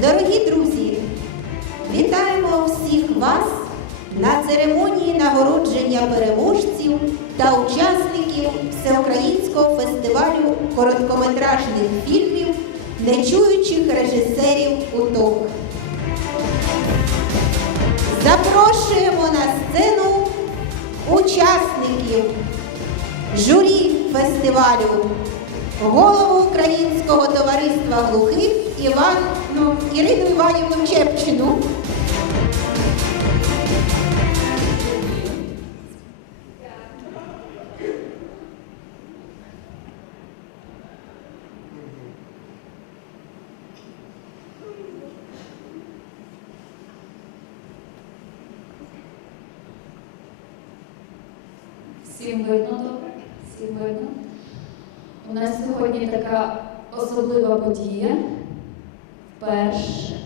Дорогі друзі, вітаємо всіх вас на церемонії нагородження переможців та учасників Всеукраїнського фестивалю короткометражних фільмів нечуючих режисерів УТОК. Запрошуємо на сцену учасників журі фестивалю, голову Українського товариства глухих Івану Ірину Іванівну Чепчину. Всім видно добре? Всім видно? У нас сьогодні така особлива подія. Вперше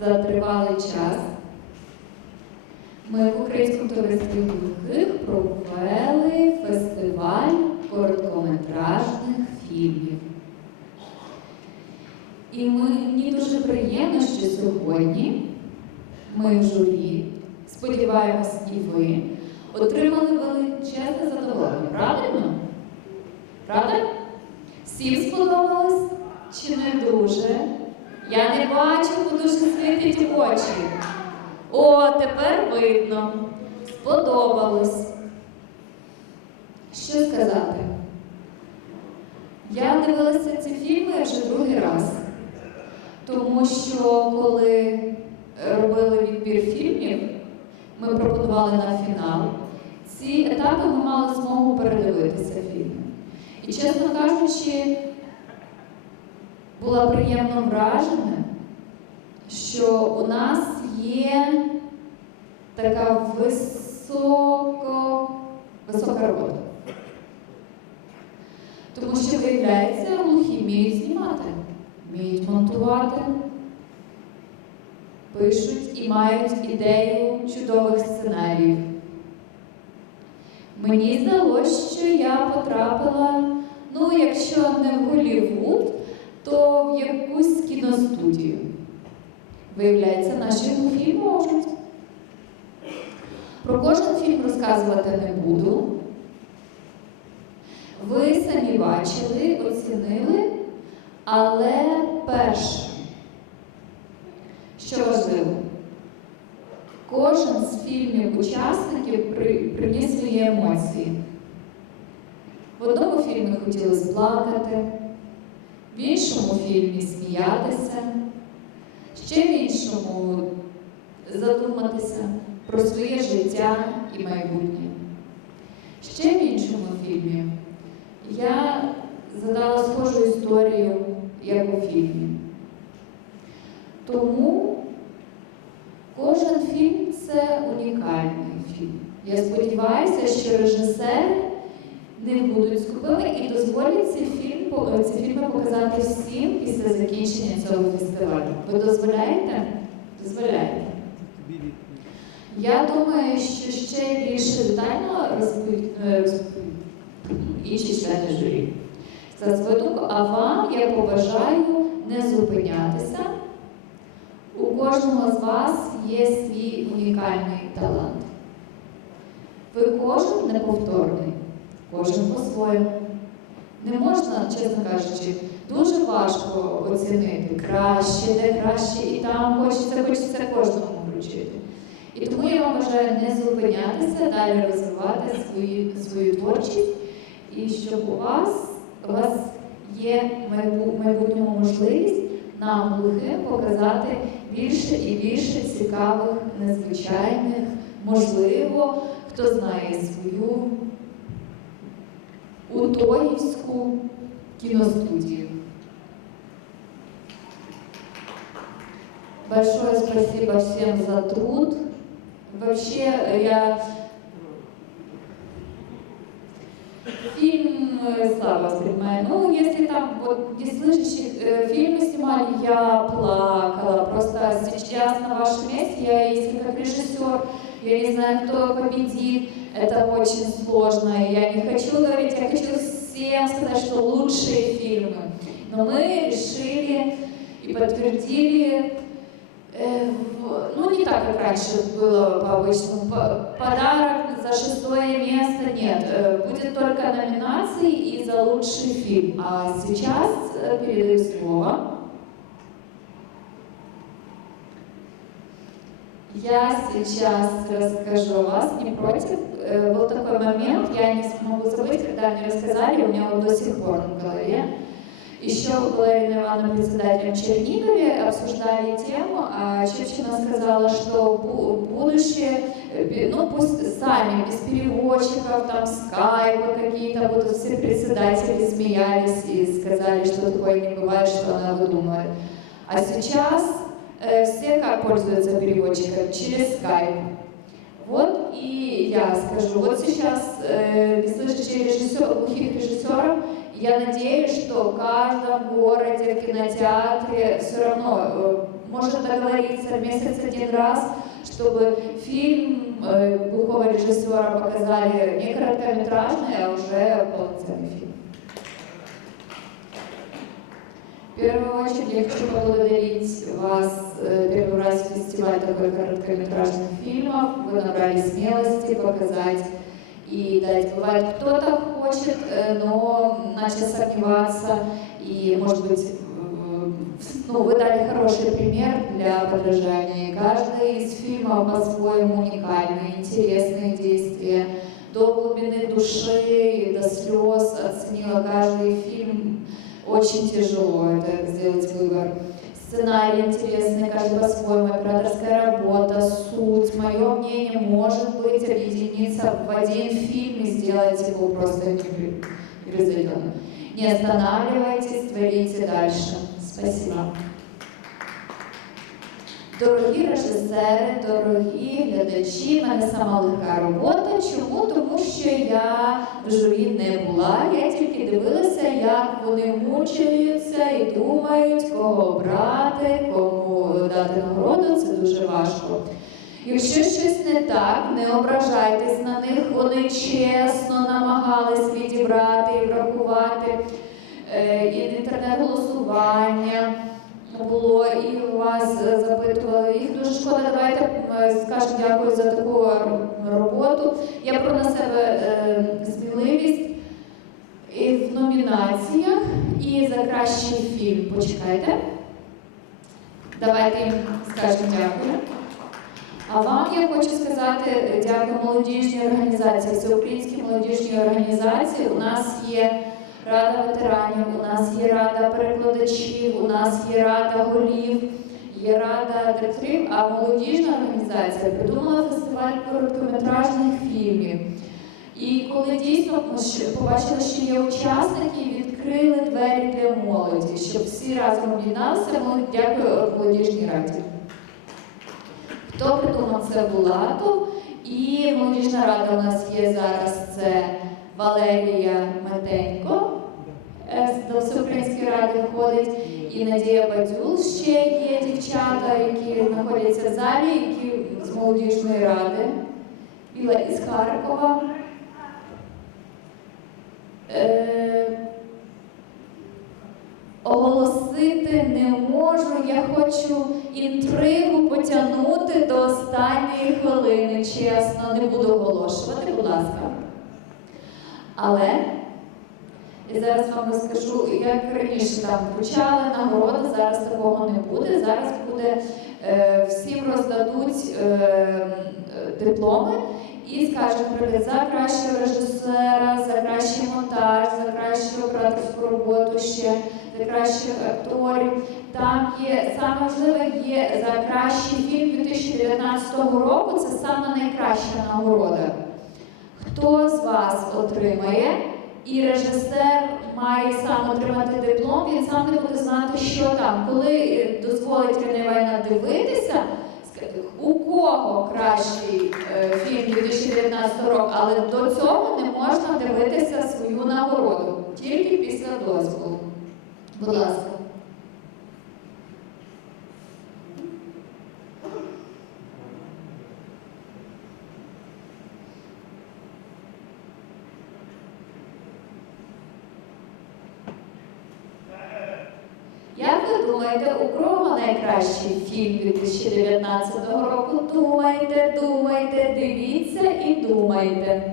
за тривалий час ми в Українському товаристві глухих провели фестиваль короткометражних фільмів. І мені дуже приємно, що сьогодні ми в журі, сподіваємось, і ви отримали величезне задоволення. Правильно? Правда? Всім сподобалось чи не дуже? Я не бачу, бо дуже світить очі. О, тепер видно. Сподобалось. Що сказати? Я дивилася ці фільми вже другий раз. Тому що коли робили відбір фільмів, ми пропонували на фінал. Ці етапи ми мали змогу передивитися фільми. І, чесно кажучи, була приємно вражена, що у нас є така високо, висока робота. Тому що, виявляється, глухі вміють знімати, вміють монтувати, пишуть і мають ідею чудових сценаріїв. Мені здалося, що я потрапила, ну, якщо не в Голлівуд, то в якусь кіностудію. Виявляється, наші глухі можуть. Про кожен фільм розказувати не буду. Ви самі бачили, оцінили, але перше, що важливо, кожен з фільмів учасників приніс свої емоції. В одному фільмі хотілося плакати, в іншому фільмі сміятися, ще в іншому задуматися про своє життя і майбутнє. Ще в іншому фільмі я задала схожу історію, як у фільмі. Тому кожен фільм це унікальний фільм. Я сподіваюся, що режисери не будуть скупими і дозволять ці, фільм, ці фільми показати всім після закінчення цього фестивалю. Ви дозволяєте? Дозволяєте. Я думаю, що ще більше детально розповідь інші члени журі. За свою думку, а вам я побажаю не зупинятися. У кожного з вас є свій унікальний талант. Ви кожен неповторний, кожен по-своєму. Не можна, чесно кажучи, дуже важко оцінити краще, де краще, і там хочеться, хочеться кожному вручити. І тому я вам бажаю не зупинятися, далі розвивати свою, свою творчість, і щоб у вас, у вас є майбутньому можливість нам глухим показати більше і більше цікавих, незвичайних, можливо, хто знає свою утоївську кіностудію. Большое спасибо всем за труд. Вообще, я фильм э, слабо воспринимаю. Ну, если там вот неслышащих э, фильмы снимали, я плакала. Просто сейчас на вашем месте я, если как режиссер, я не знаю, кто победит, это очень сложно. Я не хочу говорить, я хочу всем сказать, что лучшие фильмы. Но мы решили и подтвердили, э, в- ну не так, как раньше было по обычному, по- подарок за шестое место нет, э, будет только номинации и за лучший фильм. А сейчас э, передаю слово. Я сейчас расскажу о вас, не против. Э, Был такой момент, я не смогу забыть, когда мне рассказали, у меня он до сих пор в голове. Еще была Ирина Ивановна председателем Чернигове, обсуждали тему, а Чечина сказала, что бу- будущее, э, ну пусть сами, без переводчиков, там скайпа какие-то будут, все председатели смеялись и сказали, что такое не бывает, что она выдумывает. А сейчас все как пользуются переводчиком? Через скайп. Вот и я скажу, вот сейчас э, слышащие режиссер, глухих режиссеров, я надеюсь, что в каждом городе, в кинотеатре все равно э, может договориться месяц один раз, чтобы фильм э, глухого режиссера показали не короткометражный, а уже полноценный фильм. В первую очередь я хочу поблагодарить вас э, первый раз в фестиваль такой короткометражных фильмов. Вы набрали смелости показать и дать. Бывает, кто-то хочет, э, но начал сомневаться, и, может быть, ну, вы дали хороший пример для подражания. Каждый из фильмов по-своему уникальный, интересные действия. До глубины души и до слез оценила каждый фильм. Очень тяжело это сделать выбор. Сценарий интересный, каждый по-своему, операторская работа, суть. Мое мнение, может быть, объединиться в один фильм и сделать его просто непревзойденным. Не останавливайтесь, творите дальше. Спасибо. Дорогі режисери, дорогі глядачі, в мене сама легка робота. Чому? Тому що я в журі не була. Я тільки дивилася, як вони мучаються і думають, кого брати, кому дати нагороду. Це дуже важко. Якщо щось не так, не ображайтесь на них. Вони чесно намагались відібрати і врахувати Е, інтернет-голосування було, і вас е, запитували. Їх дуже шкода. Давайте е, скажемо дякую за таку роботу. Я про на себе е, сміливість і в номінаціях і за кращий фільм. Почекайте. Давайте їм скажемо дякую. А вам я хочу сказати е, дякую молодіжній організації, всеукраїнській молодіжній організації. У нас є рада ветеранів, у нас є рада перекладачів, у нас є рада голів, є рада директорів, а молодіжна організація придумала фестиваль короткометражних фільмів. І коли дійсно побачили, що є учасники, відкрили двері для молоді, щоб всі разом об'єдналися. Молодь- Дякую молодіжній раді. Хто придумав це Булатов? І молодіжна рада у нас є зараз це Валерія Метенько. Е, До Всеукраїнської ради входить і Надія Бадюл ще є дівчата, які знаходяться в залі, які з молодіжної ради. Біла із Харкова. Е, Оголосити не можу, я хочу інтригу потягнути до останньої хвилини. Чесно, не буду оголошувати, будь ласка. Але зараз вам розкажу, як раніше там вручали нагороди, зараз такого не буде. Зараз буде е, всім роздадуть е, дипломи і скажуть привіт за кращого режисера, за кращий монтаж, за кращу операторську роботу ще, за кращих акторів. Там є саме важливе є за кращий фільм 2019 року. Це саме найкраща нагорода. Хто з вас отримає? І режисер має сам отримати диплом, він сам не буде знати, що там. Коли е, дозволить Іванівна дивитися, у кого кращий е, фільм 2019 року, але до цього не можна дивитися свою нагороду, тільки після дозволу. Будь ласка. Як ви ви думаєте, у кого найкращий фільм 2019 року? Думайте, думайте, дивіться і думайте.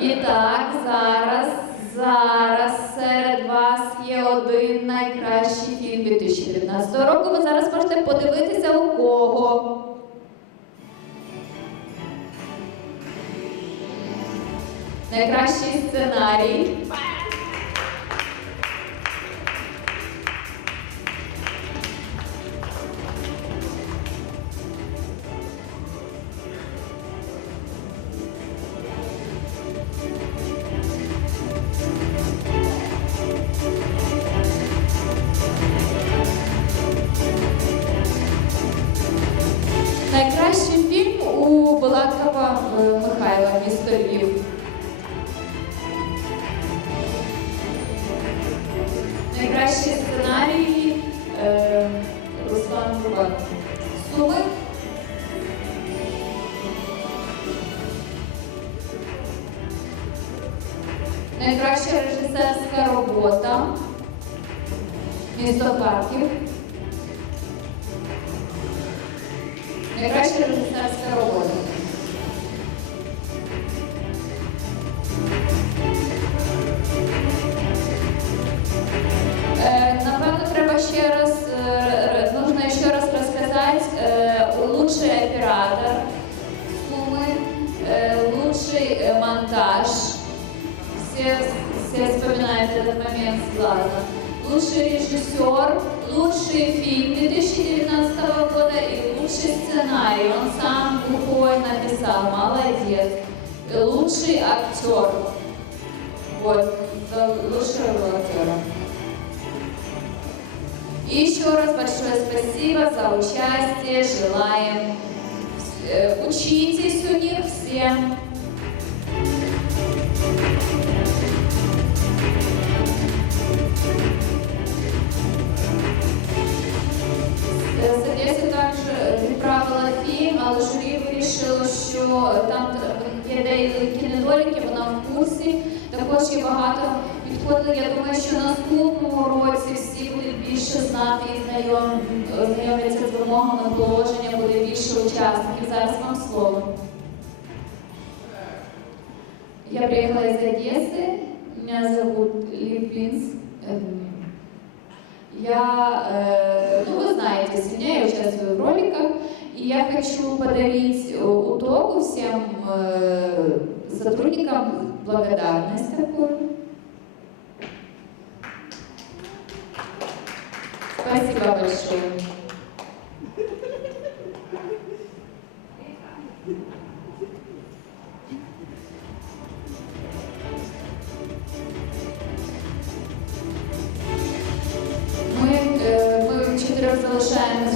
І так, зараз, зараз серед вас є один найкращий фільм 2019 року. Ви зараз можете подивитися у кого. Найкращий сценарій. Найкращий фільм у Балакова е, Михайла Місто Львів. Місто Харків. Найкраща режисерська робота. Э, Напевно, треба ще раз, э, нужно еще раз рассказать, э, лучший оператор Сумы, э, лучший э, монтаж, все, все вспоминают этот момент ладно. Лучший режиссер, лучший фильм 2019 года и лучший сценарий. Он сам глухой написал, молодец. И лучший актер. Вот, лучшего актера. И еще раз большое спасибо за участие. Желаем э, учитесь у них всем. є деякі недоліки, вона в курсі. Також є багато підходили. Я думаю, що на наступному році всі будуть більше знати і знайом, знайомляться з вимогами положення, буде більше учасників. Зараз вам слово. Я приехала из Одессы. Меня зовут Лив Плинс. Эм, Я, э, ну вы знаете, с меня я участвую в роликах, я хочу подарить э, Утогу всем э, сотрудникам благодарность такую. Спасибо большое. Ми, е, ми чотирьох залишаємось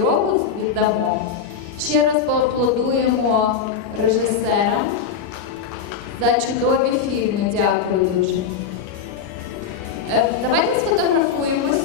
дорогу, віддамо. Ще раз поаплодуємо режисерам за чудові фільми. Дякую дуже. Е, Давайте сфотографуємось.